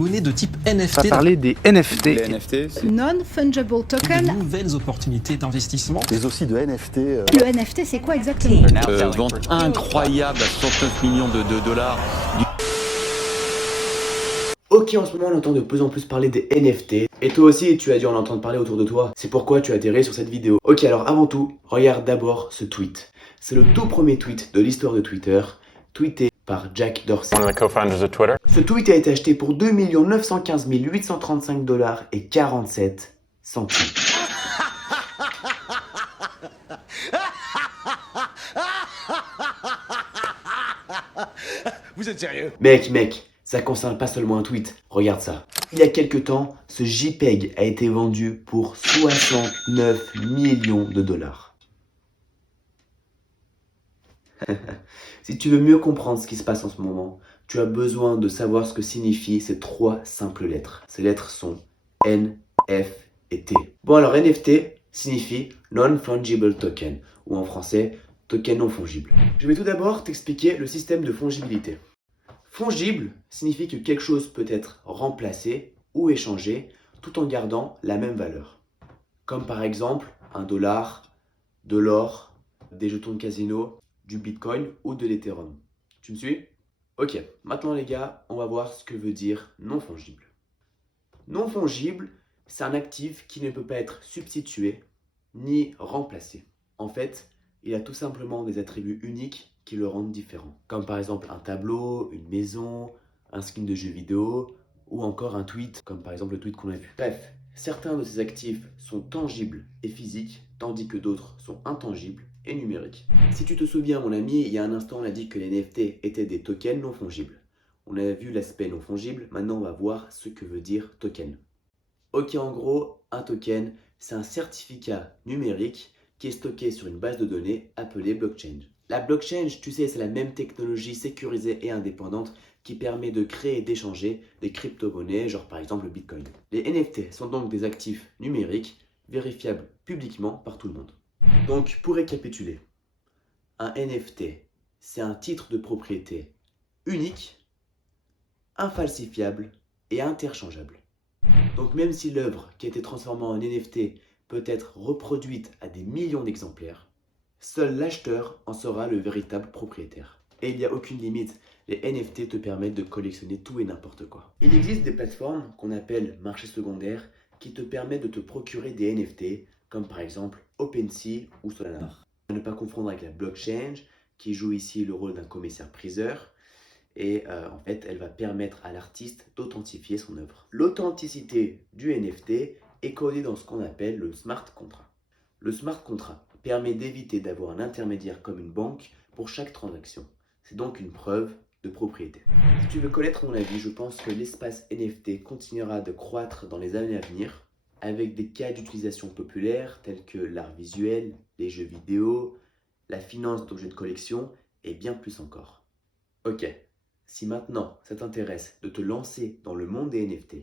Monnaie de type On va NFT, parler des NFT. Les NFT, c'est Non-fungible de token. nouvelles opportunités d'investissement. mais aussi de NFT. Le NFT, c'est quoi exactement? vente incroyable à 69 millions de dollars. Ok, en ce moment on entend de plus en plus parler des NFT. Et toi aussi tu as dû en entendre parler autour de toi. C'est pourquoi tu as atterri sur cette vidéo. Ok, alors avant tout, regarde d'abord ce tweet. C'est le tout premier tweet de l'histoire de Twitter, tweeté par Jack Dorsey. One of the co-founders of Twitter. Ce tweet a été acheté pour 2 915 835 $ et 47 centimes. Vous êtes sérieux? Mec, ça concerne pas seulement un tweet, regarde ça. Il y a quelques temps, ce JPEG a été vendu pour 69 millions de dollars. Si tu veux mieux comprendre ce qui se passe en ce moment, tu as besoin de savoir ce que signifient ces trois simples lettres. Ces lettres sont N, F et T. Bon alors NFT signifie Non-Fungible Token, ou en français, token non fongible. Je vais tout d'abord t'expliquer le système de fongibilité. Fongible signifie que quelque chose peut être remplacé ou échangé tout en gardant la même valeur. Comme par exemple un dollar, de l'or, des jetons de casino, du bitcoin ou de l'ethereum. Tu me suis? Ok, maintenant les gars, on va voir ce que veut dire non fongible. Non fongible, c'est un actif qui ne peut pas être substitué ni remplacé. En fait, il a tout simplement des attributs uniques qui le rendent différent. Comme par exemple un tableau, une maison, un skin de jeu vidéo ou encore un tweet, comme par exemple le tweet qu'on a vu. Bref, certains de ces actifs sont tangibles et physiques, tandis que d'autres sont intangibles et numériques. Si tu te souviens mon ami, il y a un instant on a dit que les NFT étaient des tokens non fongibles. On a vu l'aspect non fongible, maintenant on va voir ce que veut dire token. Ok, en gros, un token, c'est un certificat numérique qui est stocké sur une base de données appelée blockchain. La blockchain, tu sais, c'est la même technologie sécurisée et indépendante qui permet de créer et d'échanger des crypto-monnaies, genre par exemple le Bitcoin. Les NFT sont donc des actifs numériques vérifiables publiquement par tout le monde. Donc, pour récapituler, un NFT, c'est un titre de propriété unique, infalsifiable et interchangeable. Donc même si l'œuvre qui a été transformée en NFT peut être reproduite à des millions d'exemplaires, seul l'acheteur en sera le véritable propriétaire. Et il n'y a aucune limite, les NFT te permettent de collectionner tout et n'importe quoi. Il existe des plateformes qu'on appelle marchés secondaires qui te permettent de te procurer des NFT, comme par exemple OpenSea ou Solana. À ne pas confondre avec la blockchain qui joue ici le rôle d'un commissaire-priseur. Et en fait, elle va permettre à l'artiste d'authentifier son œuvre. L'authenticité du NFT est codée dans ce qu'on appelle le smart contract. Le smart contract permet d'éviter d'avoir un intermédiaire comme une banque pour chaque transaction. C'est donc une preuve de propriété. Si tu veux connaître mon avis, je pense que l'espace NFT continuera de croître dans les années à venir avec des cas d'utilisation populaires tels que l'art visuel, les jeux vidéo, la finance d'objets de collection et bien plus encore. Ok. Si maintenant ça t'intéresse de te lancer dans le monde des NFT,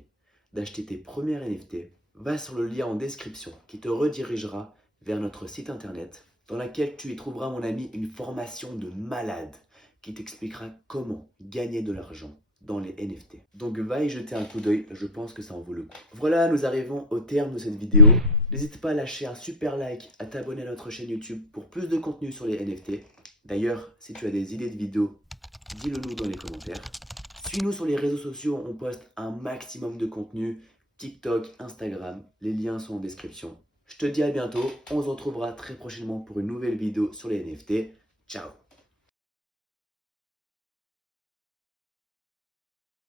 d'acheter tes premiers NFT, va sur le lien en description qui te redirigera vers notre site internet dans laquelle tu y trouveras mon ami une formation de malade qui t'expliquera comment gagner de l'argent dans les NFT. Donc va y jeter un coup d'œil, je pense que ça en vaut le coup. Voilà, nous arrivons au terme de cette vidéo. N'hésite pas à lâcher un super like, à t'abonner à notre chaîne YouTube pour plus de contenu sur les NFT. D'ailleurs, si tu as des idées de vidéos, dis-le nous dans les commentaires. Suis-nous sur les réseaux sociaux, on poste un maximum de contenu. TikTok, Instagram, les liens sont en description. Je te dis à bientôt, on se retrouvera très prochainement pour une nouvelle vidéo sur les NFT. Ciao!